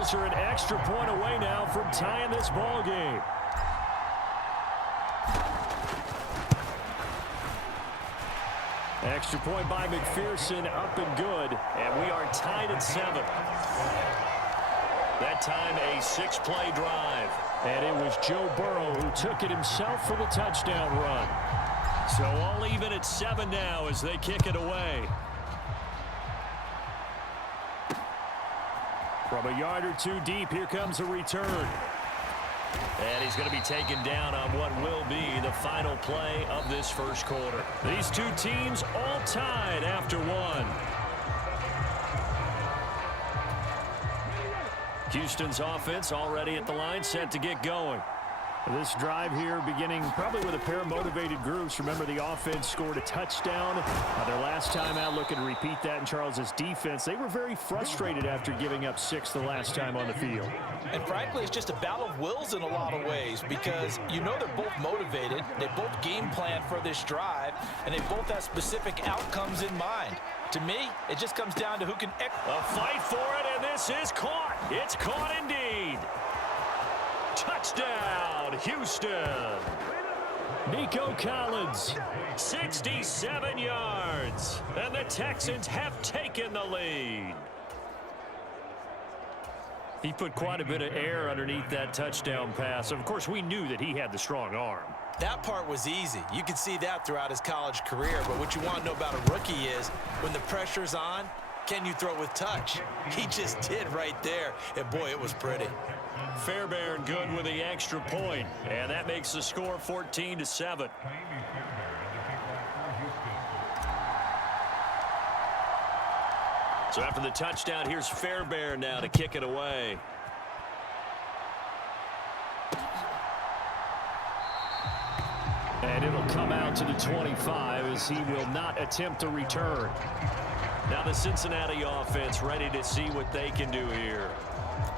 Bengals are an extra point away now from tying this ball game. Extra point by McPherson, up and good, and we are tied at 7. That time a 6-play drive. And it was Joe Burrow who took it himself for the touchdown run. So all even at 7 now as they kick it away. From a yard or two deep, here comes a return. And he's going to be taken down on what will be the final play of this first quarter. These two teams all tied after one. Houston's offense already at the line, set to get going. This drive here beginning probably with a pair of motivated groups. Remember, the offense scored a touchdown. Their last time out, looking to repeat that in Charles's defense. They were very frustrated after giving up 6 the last time on the field. And frankly, it's just a battle of wills in a lot of ways because you know they're both motivated. They both game plan for this drive, and they both have specific outcomes in mind. To me, it just comes down to who can... A fight for it, and this is caught. It's caught indeed. Touchdown, Houston. Nico Collins, 67 yards. And the Texans have taken the lead. He put quite a bit of air underneath that touchdown pass. Of course, we knew that he had the strong arm. That part was easy. You could see that throughout his college career. But what you want to know about a rookie is when the pressure's on, can you throw with touch? He just did right there. And, boy, it was pretty. Fairbairn good with the extra point. And that makes the score 14-7. So after the touchdown, here's Fairbairn now to kick it away. And it'll come out to the 25 as he will not attempt a return. Now the Cincinnati offense ready to see what they can do here.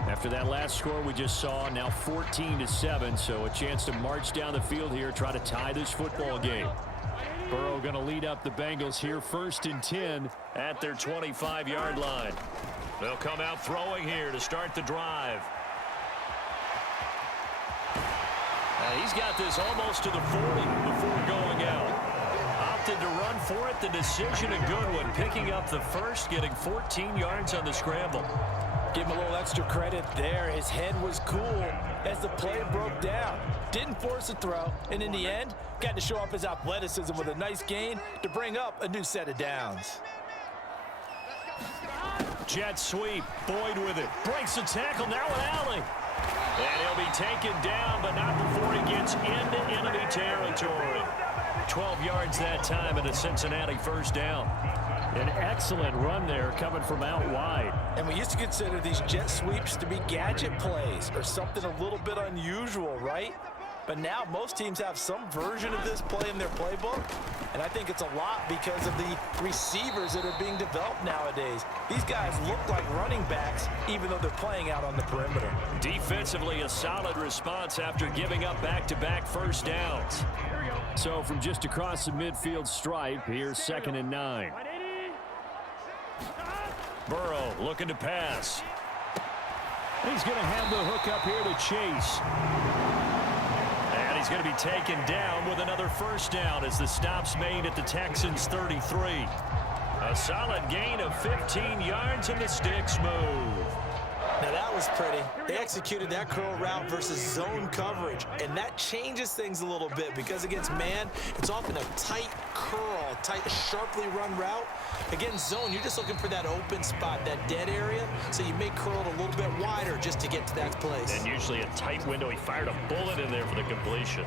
After that last score we just saw, now 14-7, so a chance to march down the field here, try to tie this football game. Burrow going to lead up the Bengals here, 1st and 10 at their 25-yard line. They'll come out throwing here to start the drive. He's got this almost to the 40 before going out. Opted to run for it. The decision, a good one. Picking up the first, getting 14 yards on the scramble. Give him a little extra credit there. His head was cool as the play broke down. Didn't force a throw, and in the end, got to show off his athleticism with a nice gain to bring up a new set of downs. Jet sweep. Boyd with it. Breaks the tackle. Now an alley. And he'll be taken down, but not before he gets into enemy territory. 12 yards that time and a Cincinnati first down. An excellent run there coming from out wide. And we used to consider these jet sweeps to be gadget plays or something a little bit unusual, right? But now most teams have some version of this play in their playbook. And I think it's a lot because of the receivers that are being developed nowadays. These guys look like running backs even though they're playing out on the perimeter. Defensively, a solid response after giving up back-to-back first downs. So from just across the midfield stripe, here's 2nd and 9. Burrow looking to pass. He's going to have the hook up here to Chase. And he's going to be taken down with another first down as the stop's made at the Texans' 33. A solid gain of 15 yards and the sticks move. Now that was pretty. They executed that curl route versus zone coverage, and that changes things a little bit because against man, it's often a tight curl, tight, sharply run route. Against zone, you're just looking for that open spot, that dead area, so you may curl it a little bit wider just to get to that place. And usually a tight window. He fired a bullet in there for the completion.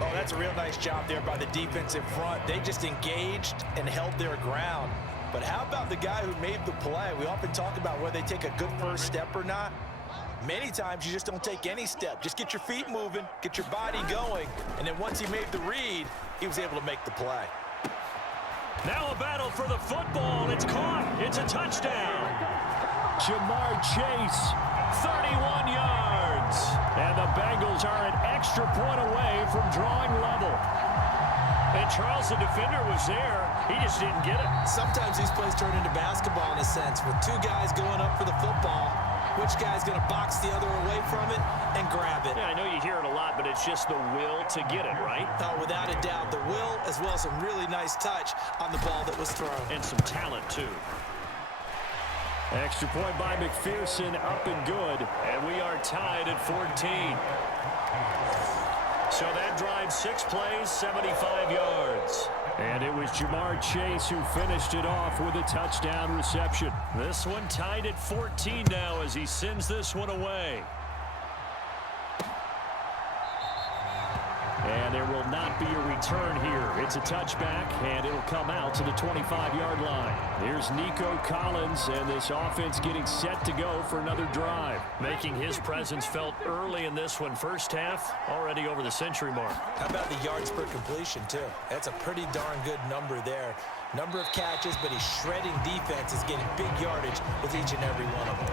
Oh, that's a real nice job there by the defense in front. They just engaged and held their ground. But how about the guy who made the play? We often talk about whether they take a good first step or not. Many times you just don't take any step. Just get your feet moving, get your body going, and then once he made the read, he was able to make the play. Now a battle for the football. It's caught. It's a touchdown. Jamar Chase, 31 yards. And the Bengals are an extra point away from drawing level. And Charles, the defender, was there. He just didn't get it. Sometimes these plays turn into basketball in a sense with two guys going up for the football. What which guy's going to box the other away from it and grab it. Yeah, I know you hear it a lot, but it's just the will to get it, right? Oh, without a doubt, the will as well as some really nice touch on the ball that was thrown. And some talent, too. Extra point by McPherson, up and good. And we are tied at 14. So that drive, 6 plays, 75 yards. And it was Jamar Chase who finished it off with a touchdown reception. This one tied at 14 now as he sends this one away. And there will not be a return here. It's a touchback, and it'll come out to the 25-yard line. Here's Nico Collins, and this offense getting set to go for another drive. Making his presence felt early in this one. First half, already over the century mark. How about the yards per completion, too? That's a pretty darn good number there. Number of catches, but he's shredding defenses, getting big yardage with each and every one of them.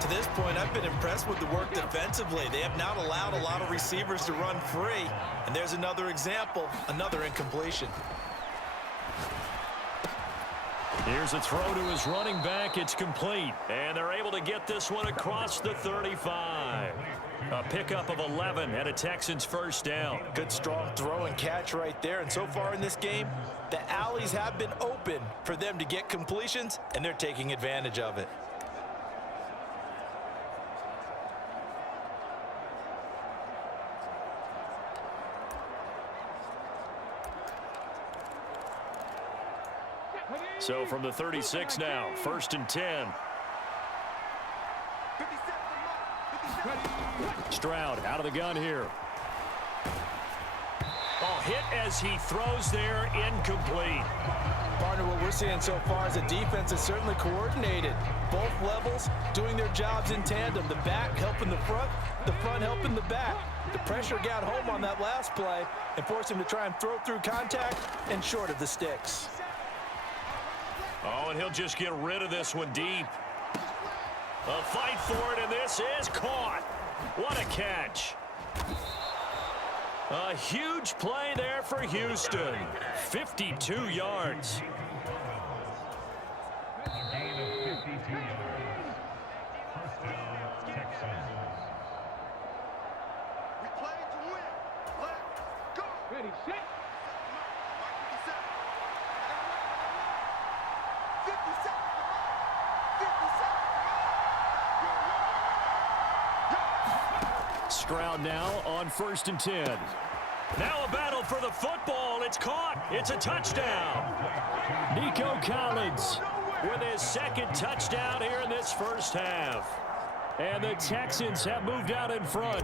To this point, I've been impressed with the work defensively. They have not allowed a lot of receivers to run free. And there's another example, another incompletion. Here's a throw to his running back. It's complete. And they're able to get this one across the 35. A pickup of 11 and a Texans first down. Good strong throw and catch right there. And so far in this game, the alleys have been open for them to get completions, and they're taking advantage of it. So from the 36 now, 1st and 10. Stroud out of the gun here. Oh, hit as he throws there, incomplete. Partner, what we're seeing so far is the defense is certainly coordinated. Both levels doing their jobs in tandem. The back helping the front helping the back. The pressure got home on that last play and forced him to try and throw through contact and short of the sticks. Oh, and he'll just get rid of this one deep. A fight for it, and this is caught. What a catch. A huge play there for Houston. 52 yards. Ready, set. Stroud now on 1st and 10. Now a battle for the football. It's caught. It's a touchdown. Nico Collins with his 2nd touchdown here in this first half. And the Texans have moved out in front.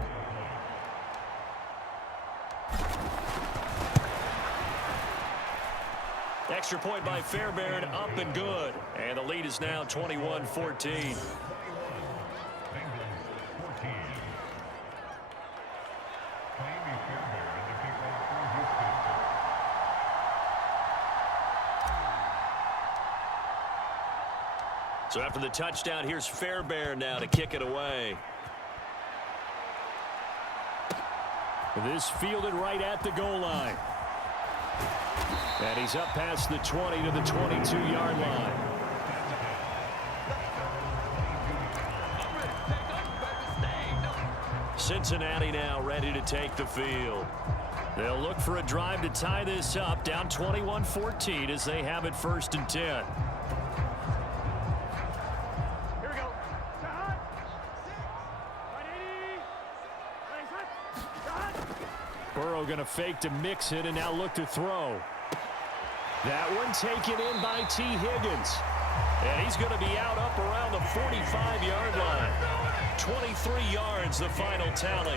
Extra point by Fairbairn, up and good. And the lead is now 21-14. So after the touchdown, here's Fairbairn now to kick it away. This fielded right at the goal line. And he's up past the 20 to the 22-yard line. Cincinnati now ready to take the field. They'll look for a drive to tie this up, down 21-14 as they have it 1st and 10. Burrow going to fake to mix it and now look to throw. That one taken in by T. Higgins. And he's going to be out up around the 45-yard line. 23 yards, the final tally.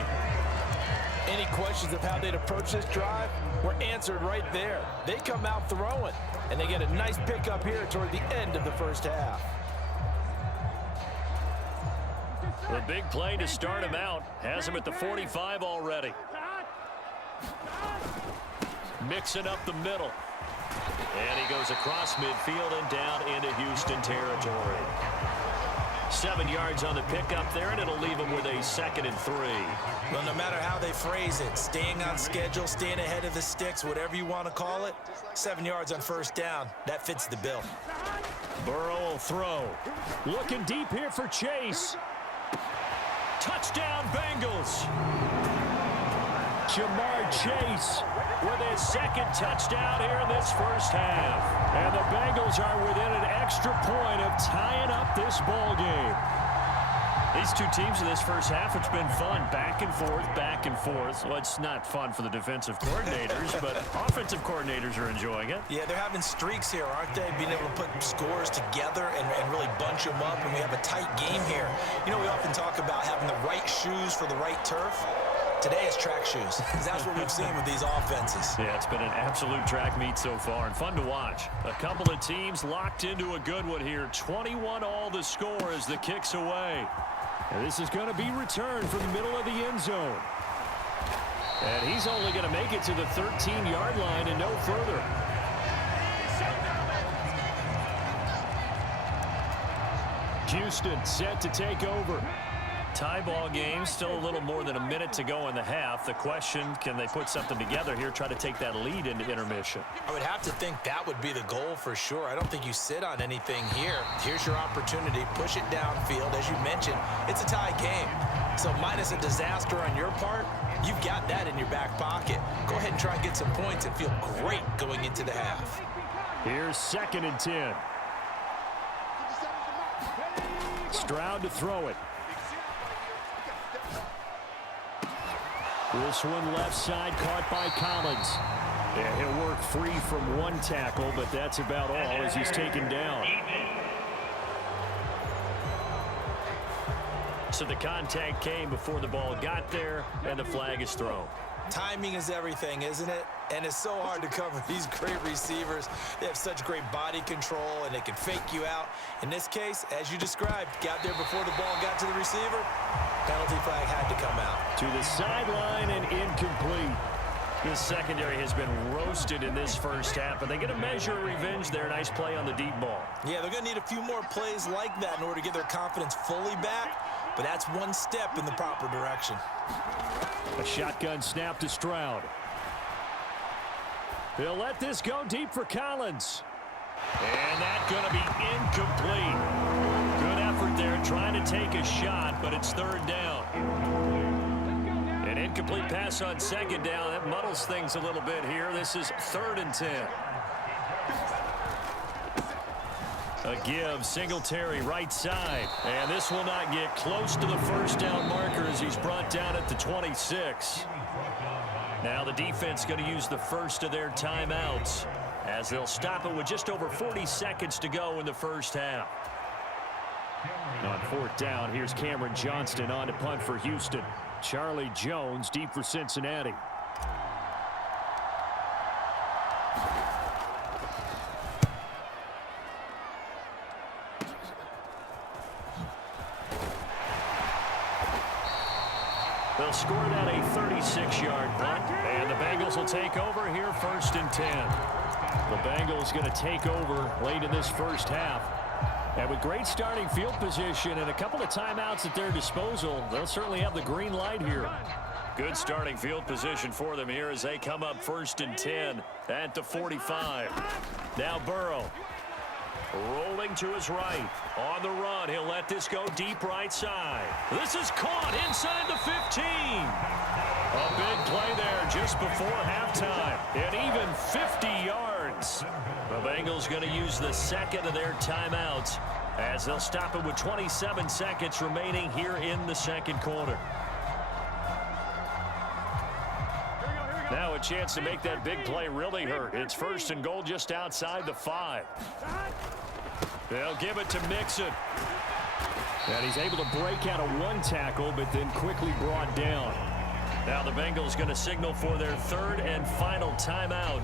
Any questions of how they'd approach this drive were answered right there. They come out throwing, and they get a nice pickup here toward the end of the first half. The big play to start him out. Has him at the 45 already. Mixing up the middle. And he goes across midfield and down into Houston territory. 7 yards on the pickup there, and it'll leave him with a 2nd and 3. Well, no matter how they phrase it, staying on schedule, staying ahead of the sticks, whatever you want to call it, 7 yards on 1st down, that fits the bill. Burrow will throw. Looking deep here for Chase. Touchdown, Bengals. Jamar Chase with his second touchdown here in this first half. And the Bengals are within an extra point of tying up this ball game. These two teams in this first half, it's been fun. Back and forth, back and forth. Well, it's not fun for the defensive coordinators, but offensive coordinators are enjoying it. Yeah, they're having streaks here, aren't they? Being able to put scores together and really bunch them up, and we have a tight game here. You know, we often talk about having the right shoes for the right turf. Today is track shoes. That's what we've seen with these offenses. Yeah, it's been an absolute track meet so far and fun to watch. A couple of teams locked into a good one here. 21-all the score as the kick's away. And this is going to be returned from the middle of the end zone. And he's only going to make it to the 13-yard line and no further. Houston set to take over. Tie ball game, still a little more than a minute to go in the half. The question, can they put something together here, try to take that lead into intermission? I would have to think that would be the goal for sure. I don't think you sit on anything here. Here's your opportunity. Push it downfield. As you mentioned, it's a tie game. So minus a disaster on your part, you've got that in your back pocket. Go ahead and try and get some points and feel great going into the half. Here's 2nd and 10. Stroud to throw it. This one left side caught by Collins. Yeah, he'll work free from one tackle, but that's about all as he's taken down. So the contact came before the ball got there, and the flag is thrown. Timing is everything, isn't it? And it's so hard to cover these great receivers. They have such great body control, and they can fake you out. In this case, as you described, got there before the ball got to the receiver. Penalty flag had to come out. To the sideline and incomplete. This secondary has been roasted in this first half, but they get a measure of revenge there. Nice play on the deep ball. Yeah, they're going to need a few more plays like that in order to get their confidence fully back, but that's one step in the proper direction. A shotgun snap to Stroud. He'll let this go deep for Collins. And that's going to be incomplete. Good effort there trying to take a shot, but it's 3rd down. An incomplete pass on 2nd down. That muddles things a little bit here. This is 3rd and 10. A give, Singletary right side. And this will not get close to the first down marker as he's brought down at the 26. Now the defense going to use the first of their timeouts as they'll stop it with just over 40 seconds to go in the first half. On 4th down, here's Cameron Johnston on to punt for Houston. Charlie Jones deep for Cincinnati. They'll score that a 36-yard punt, and the Bengals will take over here 1st and 10. The Bengals going to take over late in this first half. And with great starting field position and a couple of timeouts at their disposal, they'll certainly have the green light here. Good starting field position for them here as they come up 1st and 10 at the 45. Now Burrow. Rolling to his right. On the run, he'll let this go deep right side. This is caught inside the 15. A big play there just before halftime. And even 50 yards. The Bengals going to use the 2nd of their timeouts as they'll stop it with 27 seconds remaining here in the 2nd quarter. Now a chance to make that big play really hurt. It's 1st and goal just outside the 5. They'll give it to Mixon. And he's able to break out of one tackle, but then quickly brought down. Now the Bengals going to signal for their 3rd and final timeout.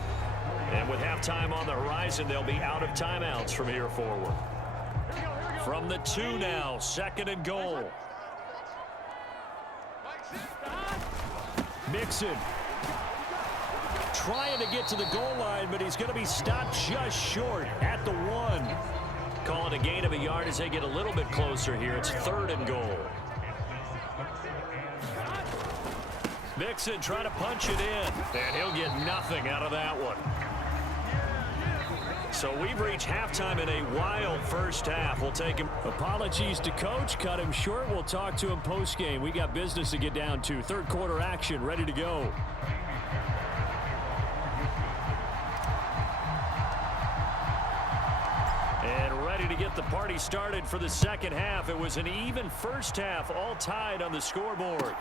And with halftime on the horizon, they'll be out of timeouts from here forward. From the 2 now, 2nd and goal. Mixon. Trying to get to the goal line, but he's going to be stopped just short at the 1. Call it a gain of a yard as they get a little bit closer here. It's 3rd and goal. Mixon trying to punch it in, and he'll get nothing out of that one. So we've reached halftime in a wild first half. We'll take him. Apologies to coach. Cut him short. We'll talk to him post-game. We got business to get down to. Third quarter action ready to go. And ready to get the party started for the second half. It was an even first half, all tied on the scoreboard.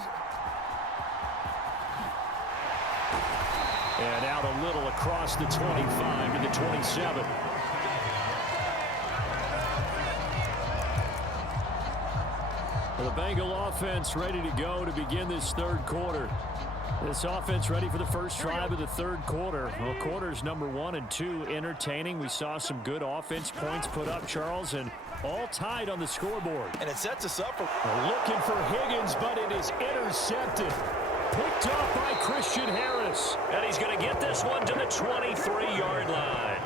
And out a little across the 25 to the 27. The Bengal offense ready to go to begin this third quarter. This offense ready for the first drive of the third quarter. Well, quarters number 1 and 2 entertaining. We saw some good offense points put up, Charles, and all tied on the scoreboard. And it sets us up for looking for Higgins, but it is intercepted. Picked off by Christian Harris. And he's going to get this one to the 23-yard line.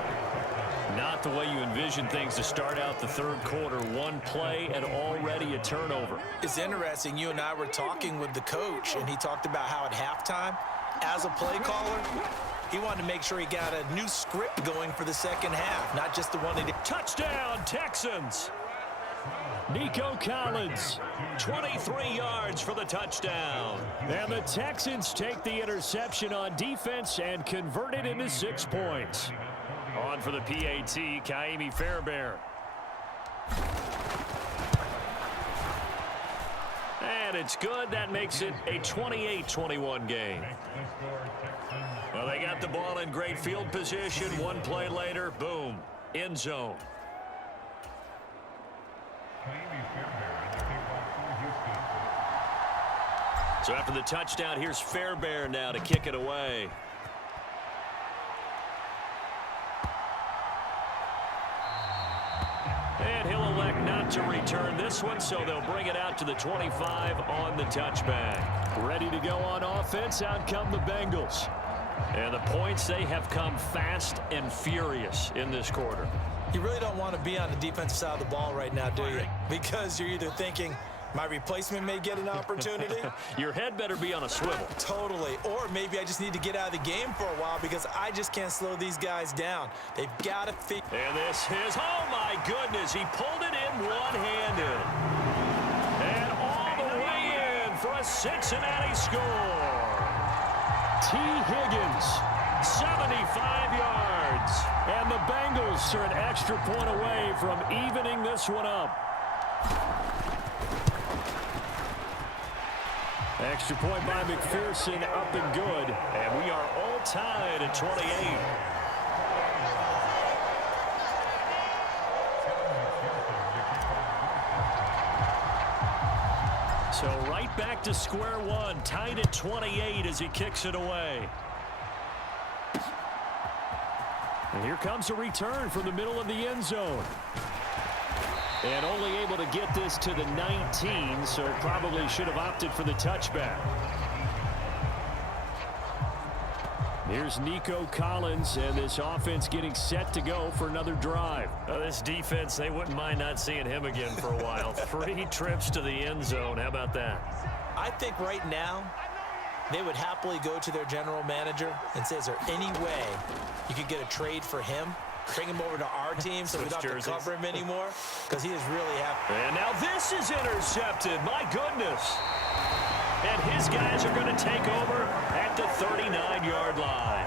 Not the way you envision things to start out the third quarter. One play and already a turnover. It's interesting. You and I were talking with the coach, and he talked about how at halftime, as a play caller, he wanted to make sure he got a new script going for the second half, not just the one he did. Touchdown, Texans. Nico Collins. 23 yards for the touchdown. And the Texans take the interception on defense and convert it into 6 points. On for the PAT, Kaimi Fairbairn. And it's good. That makes it a 28-21 game. Well, they got the ball in great field position. One play later, boom, end zone. So after the touchdown, here's Fairbairn now to kick it away. And he'll elect not to return this one, so they'll bring it out to the 25 on the touchback. Ready to go on offense. Out come the Bengals. And the points, they have come fast and furious in this quarter. You really don't want to be on the defensive side of the ball right now, do you? Because you're either thinking, my replacement may get an opportunity. Your head better be on a swivel. Totally. Or maybe I just need to get out of the game for a while because I just can't slow these guys down. They've got to fit. And this is, oh my goodness, he pulled it in one-handed. And all the way in for a Cincinnati score. T. Higgins, 75 yards. And the Bengals are an extra point away from evening this one up. Extra point by McPherson, up and good. And we are all tied at 28. So right back to square one, tied at 28 as he kicks it away. And here comes a return from the middle of the end zone. And only able to get this to the 19, so probably should have opted for the touchback. Here's Nico Collins, and this offense getting set to go for another drive. This defense, they wouldn't mind not seeing him again for a while. 3 trips to the end zone. How about that? I think right now they would happily go to their general manager and say, is there any way you could get a trade for him? Bring him over to our team so we don't have to cover him anymore, because he is really happy. And now this is intercepted. My goodness. And his guys are going to take over at the 39-yard line.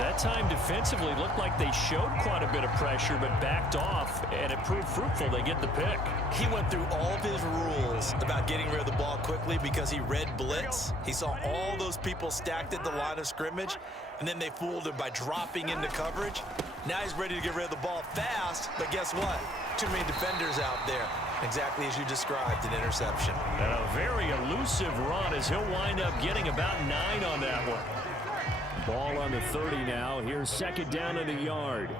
That time defensively looked like they showed quite a bit of pressure but backed off, and it proved fruitful. They get the pick. He went through all of his rules about getting rid of the ball quickly because he read blitz. He saw all those people stacked at the line of scrimmage, and then they fooled him by dropping into coverage. Now he's ready to get rid of the ball fast, but guess what? Too many defenders out there. Exactly as you described, an interception. And a very elusive run as he'll wind up getting about 9 on that one. Ball on the 30 now. Here's second down and a yard.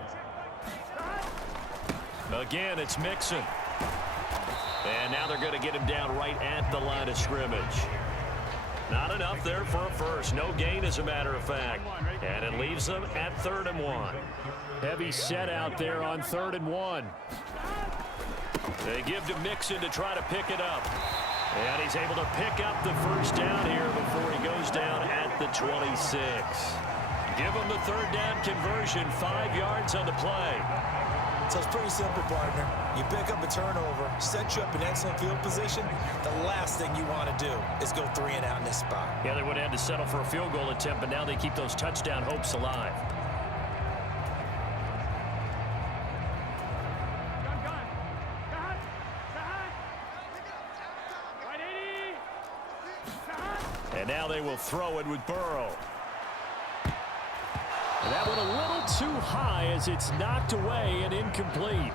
Again, it's Mixon. And now they're going to get him down right at the line of scrimmage. Not enough there for a first. No gain, as a matter of fact. And it leaves them at 3rd and 1. Heavy set out there on 3rd and 1. They give to Mixon to try to pick it up. And he's able to pick up the first down here before he goes down at the 26. give them the third down conversion, 5 yards on the play. So it's pretty simple, partner. You pick up a turnover, set you up in excellent field position. The last thing you want to do is go 3 and out in this spot. Yeah, they would have had to settle for a field goal attempt, but now they keep those touchdown hopes alive. And now they will throw it with Burrow. And that went a little too high as it's knocked away and incomplete.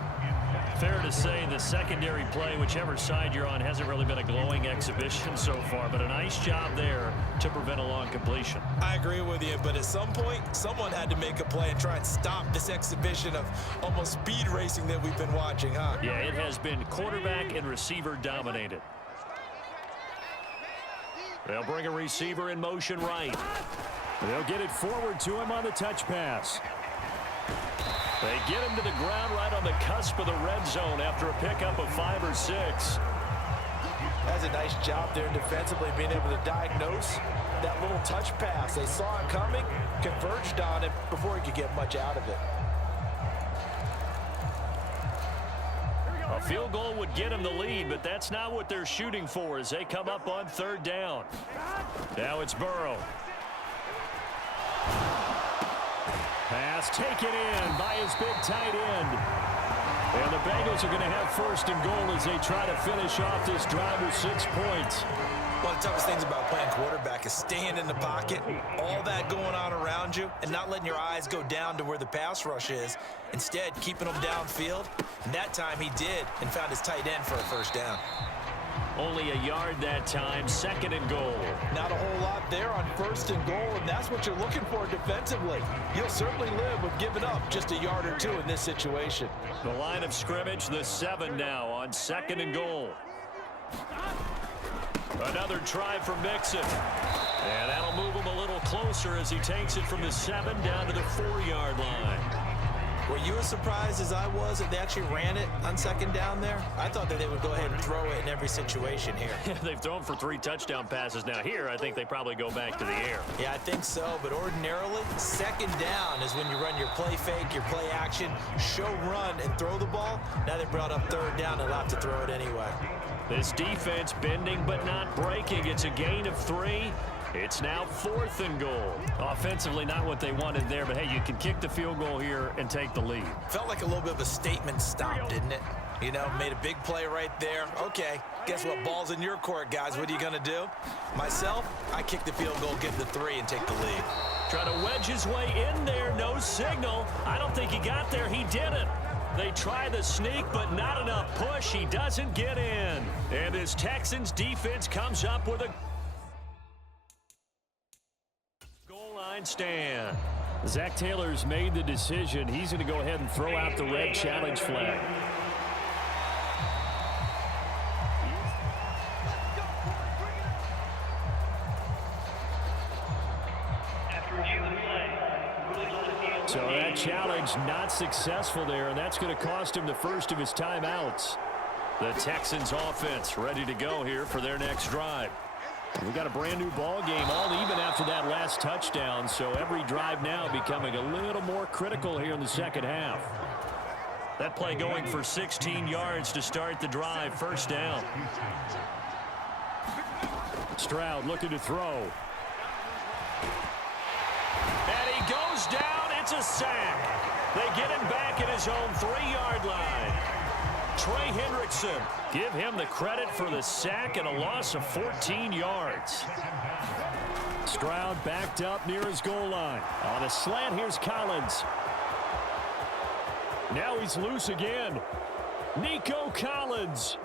Fair to say the secondary play, whichever side you're on, hasn't really been a glowing exhibition so far, but a nice job there to prevent a long completion. I agree with you, but at some point, someone had to make a play and try and stop this exhibition of almost speed racing that we've been watching, huh? Yeah, it has been quarterback and receiver dominated. They'll bring a receiver in motion right. They'll get it forward to him on the touch pass. They get him to the ground right on the cusp of the red zone after a pickup of 5 or 6. That's a nice job there defensively, being able to diagnose that little touch pass. They saw it coming, converged on it before he could get much out of it. A field goal would get him the lead, but that's not what they're shooting for as they come up on 3rd down. Now it's Burrow. Pass taken in by his big tight end. And the Bengals are going to have 1st and goal as they try to finish off this drive with 6 points. One of the toughest things about playing quarterback is staying in the pocket, all that going on around you, and not letting your eyes go down to where the pass rush is. Instead, keeping them downfield. And that time he did and found his tight end for a 1st down. Only a yard that time, 2nd and goal. Not a whole lot there on 1st and goal, and that's what you're looking for defensively. You'll certainly live with giving up just a yard or 2 in this situation. The line of scrimmage, the 7 now on 2nd and goal. Another try for Mixon. And that'll move him a little closer as he takes it from the 7 down to the 4-yard line. Were you as surprised as I was that they actually ran it on 2nd down there? I thought that they would go ahead and throw it in every situation here. They've thrown for 3 touchdown passes now. Here, I think they probably go back to the air. Yeah, I think so, but ordinarily, 2nd down is when you run your play fake, your play action, show run, and throw the ball. Now they brought up 3rd down and allowed to throw it anyway. This defense bending but not breaking. It's a gain of 3. It's now 4th and goal. Offensively, not what they wanted there, but hey, you can kick the field goal here and take the lead. Felt like a little bit of a statement stop, didn't it? You know, made a big play right there. Okay, guess what? Ball's in your court, guys. What are you going to do? Myself, I kick the field goal, get the 3, and take the lead. Trying to wedge his way in there. No signal. I don't think he got there. He didn't. They try the sneak, but not enough push. He doesn't get in. And this Texans defense comes up with a stand. Zach Taylor's made the decision. He's going to go ahead and throw out the red challenge flag. So that challenge not successful there, and that's going to cost him the first of his timeouts. The Texans offense ready to go here for their next drive. We got a brand new ball game, all even after that last touchdown. So every drive now becoming a little more critical here in the 2nd half. That play going for 16 yards to start the drive. 1st down. Stroud looking to throw. And he goes down. It's a sack. They get him back at his own 3-yard line. Trey Hendrickson, give him the credit for the sack and a loss of 14 yards. Stroud backed up near his goal line. On a slant, here's Collins. Now he's loose again. Nico Collins.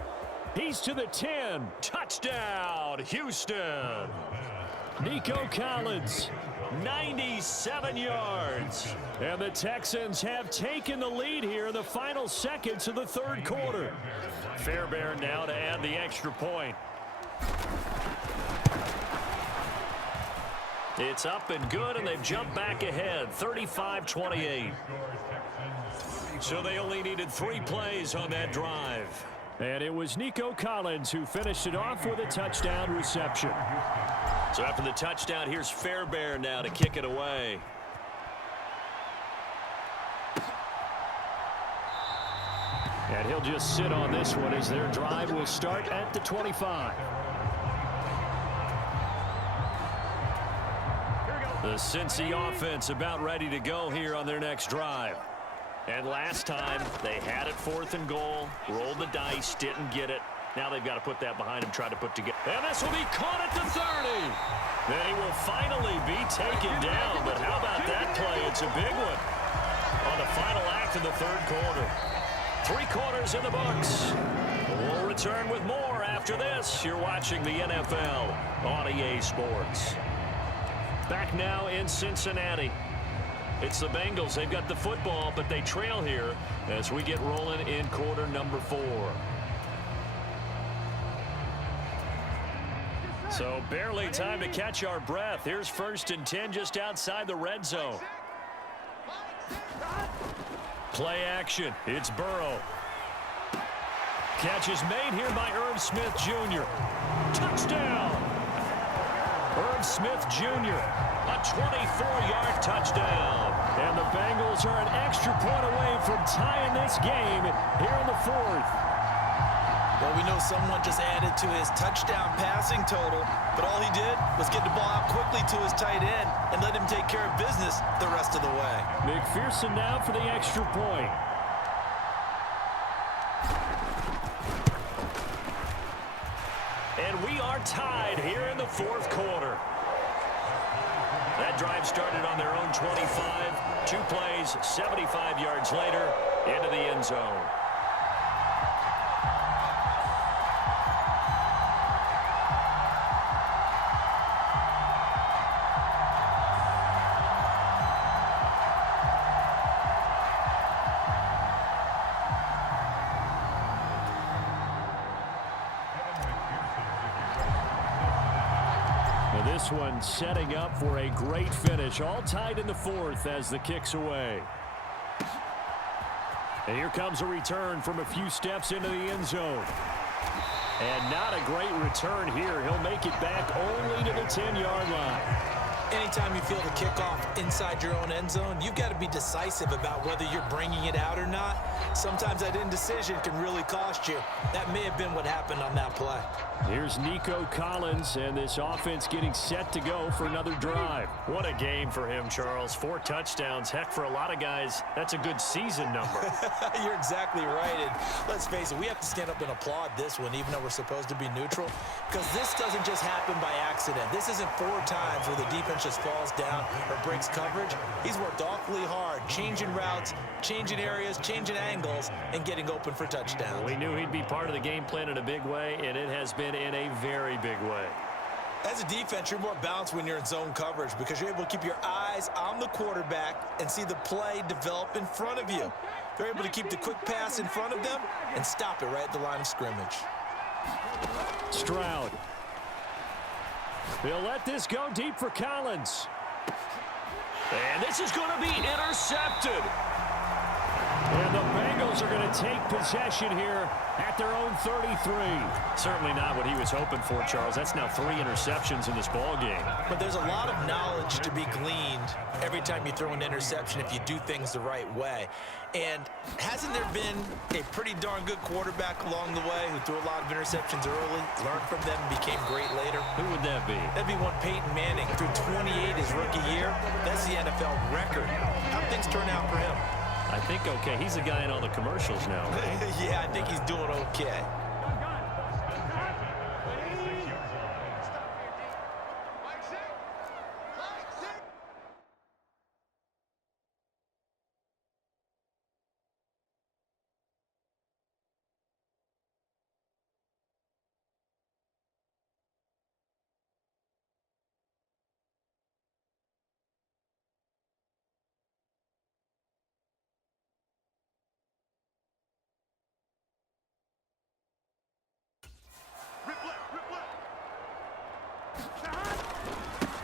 He's to the 10. Touchdown, Houston. Nico Collins. 97 yards. And the Texans have taken the lead here in the final seconds of the 3rd quarter. Fairbairn now to add the extra point. It's up and good, and they've jumped back ahead, 35-28. So they only needed 3 plays on that drive. And it was Nico Collins who finished it off with a touchdown reception. So after the touchdown, here's Fairbairn now to kick it away. he'll just sit on this one as their drive will start at the 25. The Cincy offense about ready to go here on their next drive. And last time, they had it 4th and goal, rolled the dice, didn't get it. Now they've got to put that behind him, try to put together. And this will be caught at the 30. Then he will finally be taken down. But how about that play? It's a big one on the final act of the 3rd quarter. 3 quarters in the books. We'll return with more after this. You're watching the NFL on EA Sports. Back now in Cincinnati. It's the Bengals. They've got the football, but they trail here as we get rolling in quarter number 4. So barely time to catch our breath. Here's 1st and 10 just outside the red zone. Play action. It's Burrow. Catch is made here by Irv Smith Jr. Touchdown. Irv Smith Jr. A 24-yard touchdown. And the Bengals are an extra point away from tying this game here in the 4th. Well, we know someone just added to his touchdown passing total, but all he did was get the ball out quickly to his tight end and let him take care of business the rest of the way. McPherson now for the extra point. And we are tied here in the 4th quarter. That drive started on their own 25. 2 plays, 75 yards later, into the end zone. This one setting up for a great finish. All tied in the 4th as the kick's away. And here comes a return from a few steps into the end zone. And not a great return here. He'll make it back only to the 10-yard line. Anytime you feel the kickoff inside your own end zone, you've got to be decisive about whether you're bringing it out or not. Sometimes that indecision can really cost you. That may have been what happened on that play. Here's Nico Collins, and this offense getting set to go for another drive. What a game for him, Charles. 4 touchdowns. Heck, for a lot of guys, that's a good season number. You're exactly right. And let's face it, we have to stand up and applaud this one, even though we're supposed to be neutral, because this doesn't just happen by accident. This isn't 4 times where the defense just falls down or breaks coverage. He's worked awfully hard, changing routes, changing areas, changing angles, and getting open for touchdowns. We knew he'd be part of the game plan in a big way, and it has been in a very big way. As a defense, you're more balanced when you're in zone coverage because you're able to keep your eyes on the quarterback and see the play develop in front of you. They're able to keep the quick pass in front of them and stop it right at the line of scrimmage. Stroud. They'll let this go deep for Collins. And this is going to be intercepted. And the Bengals are going to take possession here at their own 33. Certainly not what he was hoping for, Charles. That's now 3 interceptions in this ball game. But there's a lot of knowledge to be gleaned every time you throw an interception if you do things the right way. And hasn't there been a pretty darn good quarterback along the way who threw a lot of interceptions early, learned from them, and became great later? Who would that be? That'd be one Peyton Manning. Threw 28 his rookie year. That's the NFL record. How'd things turn out for him? I think okay. He's the guy in all the commercials now, right? Yeah, I think he's doing okay.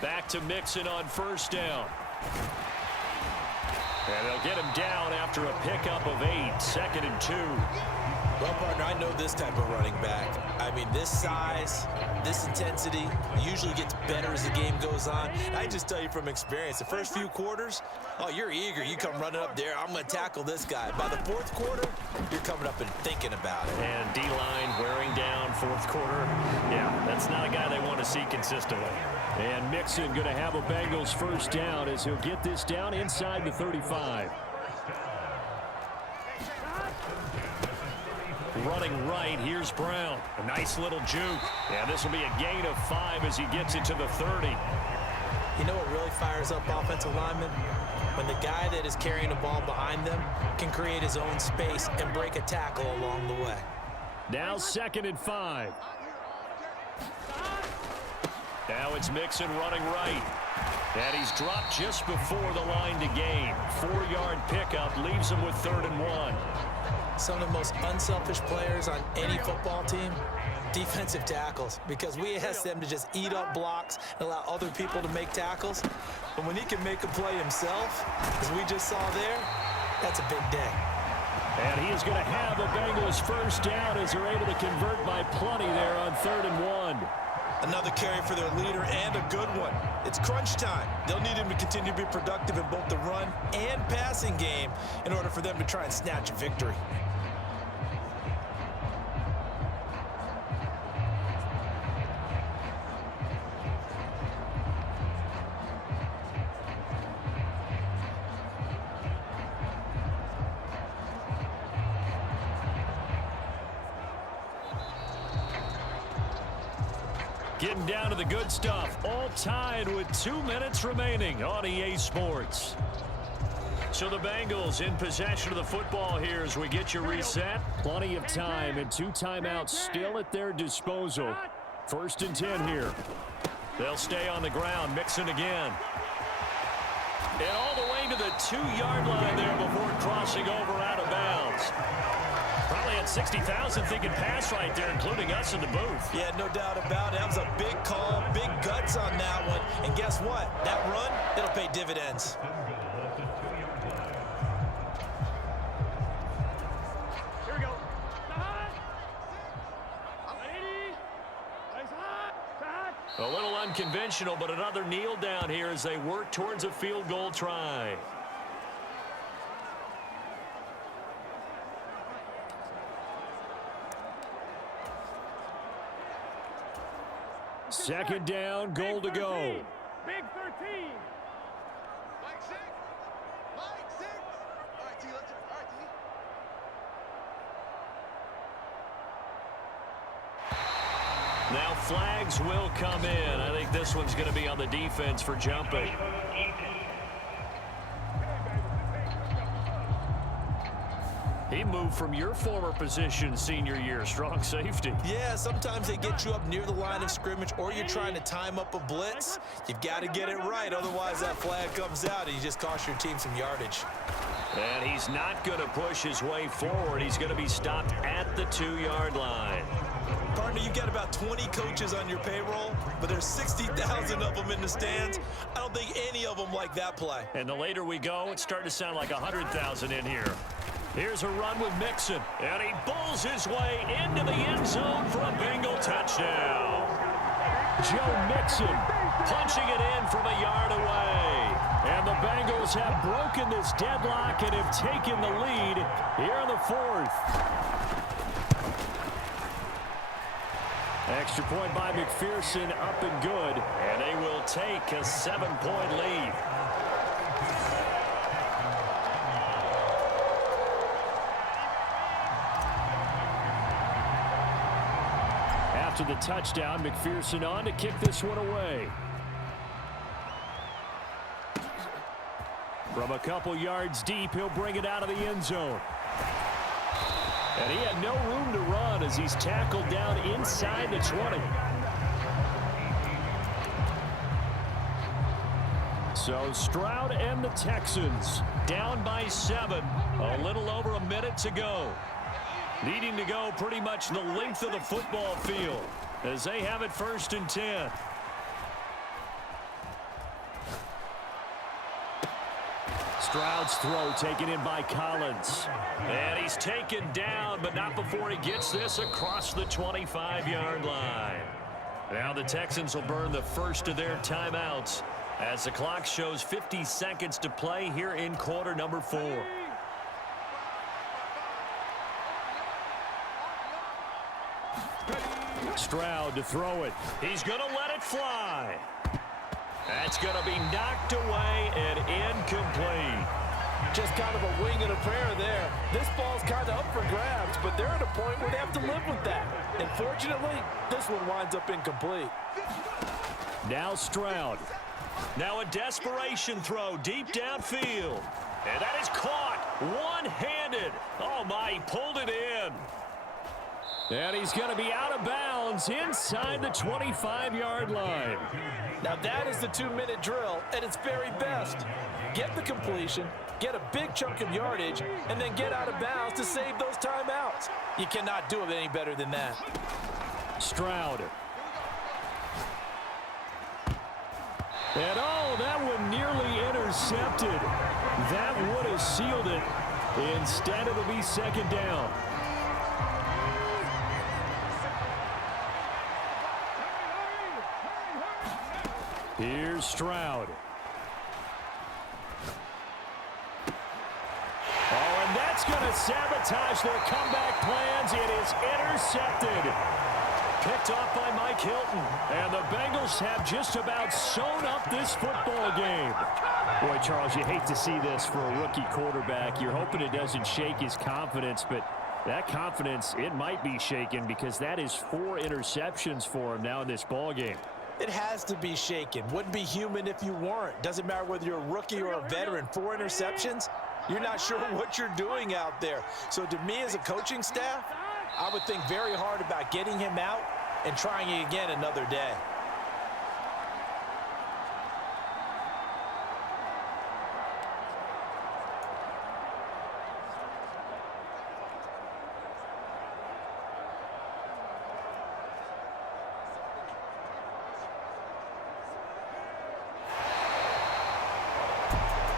Back to Mixon on first down. And they'll get him down after a pickup of 8, 2nd and 2. Well, partner, I know this type of running back. I mean, this size, this intensity usually gets better as the game goes on. And I just tell you from experience, the first few quarters, oh, you're eager. You come running up there, I'm going to tackle this guy. By the fourth quarter, you're coming up and thinking about it. And D-line wearing down fourth quarter. Yeah, that's not a guy they want to see consistently. And Mixon going to have a Bengals first down as he'll get this down inside the 35. Running right, here's Brown. A nice little juke. Yeah, this will be a gain of 5 as he gets it to the 30. You know what really fires up offensive linemen? When the guy that is carrying the ball behind them can create his own space and break a tackle along the way. Now 2nd and 5. Now it's Mixon running right. And he's dropped just before the line to gain. 4-yard pickup leaves him with 3rd and 1. Some of the most unselfish players on any football team, defensive tackles, because we ask them to just eat up blocks and allow other people to make tackles. But when he can make a play himself, as we just saw there, that's a big day. And he is going to have a Bengals first down as they're able to convert by plenty there on 3rd and 1. Another carry for their leader and a good one. It's crunch time. They'll need him to continue to be productive in both the run and passing game in order for them to try and snatch a victory. Getting down to the good stuff. All tied with 2 minutes remaining on EA Sports. So the Bengals in possession of the football here as we get you reset. Plenty of time and 2 timeouts still at their disposal. 1st and 10 here. They'll stay on the ground. Mixon again. And all the way to the 2-yard line there before crossing over out of bounds. Probably had 60,000 thinking pass right there, including us in the booth. Yeah, no doubt about it. That was a big call, big guts on that one. And guess what? That run, it'll pay dividends. Here we go. A little unconventional, but another kneel down here as they work towards a field goal try. Second down, goal to go. Big 13. Mike 6. Mike 6. All right, T, let's go. All right, T. Now flags will come in. I think this one's going to be on the defense for jumping. He moved from your former position senior year, strong safety. Yeah, sometimes they get you up near the line of scrimmage or you're trying to time up a blitz. You've got to get it right, otherwise that flag comes out and you just cost your team some yardage. And he's not going to push his way forward. He's going to be stopped at the 2-yard line. Partner, you've got about 20 coaches on your payroll, but there's 60,000 of them in the stands. I don't think any of them like that play. And the later we go, it's starting to sound like 100,000 in here. Here's a run with Mixon, and he bulls his way into the end zone for a Bengal touchdown. Joe Mixon punching it in from a yard away. And the Bengals have broken this deadlock and have taken the lead here in the 4th. Extra point by McPherson, up and good. And they will take a 7-point lead. After the touchdown, McPherson on to kick this one away. From a couple yards deep, he'll bring it out of the end zone. And he had no room to run as he's tackled down inside the 20. So Stroud and the Texans down by 7. A little over a minute to go. Needing to go pretty much the length of the football field as they have it 1st and 10. Stroud's throw taken in by Collins. And he's taken down, but not before he gets this across the 25-yard line. Now the Texans will burn the first of their timeouts as the clock shows 50 seconds to play here in quarter number 4. Stroud to throw it. He's going to let it fly. That's going to be knocked away and incomplete. Just kind of a wing and a prayer there. This ball's kind of up for grabs, but they're at a point where they have to live with that. And fortunately, this one winds up incomplete. Now Stroud. Now a desperation throw deep downfield. And that is caught one-handed. Oh, my, he pulled it in. And he's going to be out of bounds inside the 25-yard line. Now that is the 2-minute drill at its very best. Get the completion, get a big chunk of yardage, and then get out of bounds to save those timeouts. You cannot do it any better than that. Stroud. And oh, that one nearly intercepted. That would have sealed it. Instead, it'll be second down. Here's Stroud. Oh, and that's going to sabotage their comeback plans. It is intercepted. Picked off by Mike Hilton. And the Bengals have just about sewn up this football game. Boy, Charles, you hate to see this for a rookie quarterback. You're hoping it doesn't shake his confidence, but that confidence, it might be shaken because that is 4 interceptions for him now in this ball game. It has to be shaken. Wouldn't be human if you weren't. Doesn't matter whether you're a rookie or a veteran. 4 interceptions, you're not sure what you're doing out there. So to me as a coaching staff, I would think very hard about getting him out and trying it again another day.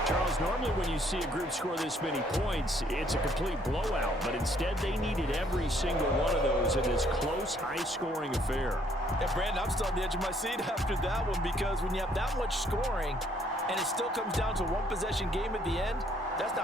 Charles, normally when you see a group score this many points, it's a complete blowout. But instead, they needed every single one of those in this close, high-scoring affair. Yeah, Brandon, I'm still on the edge of my seat after that one because when you have that much scoring and it still comes down to a one-possession game at the end, that's not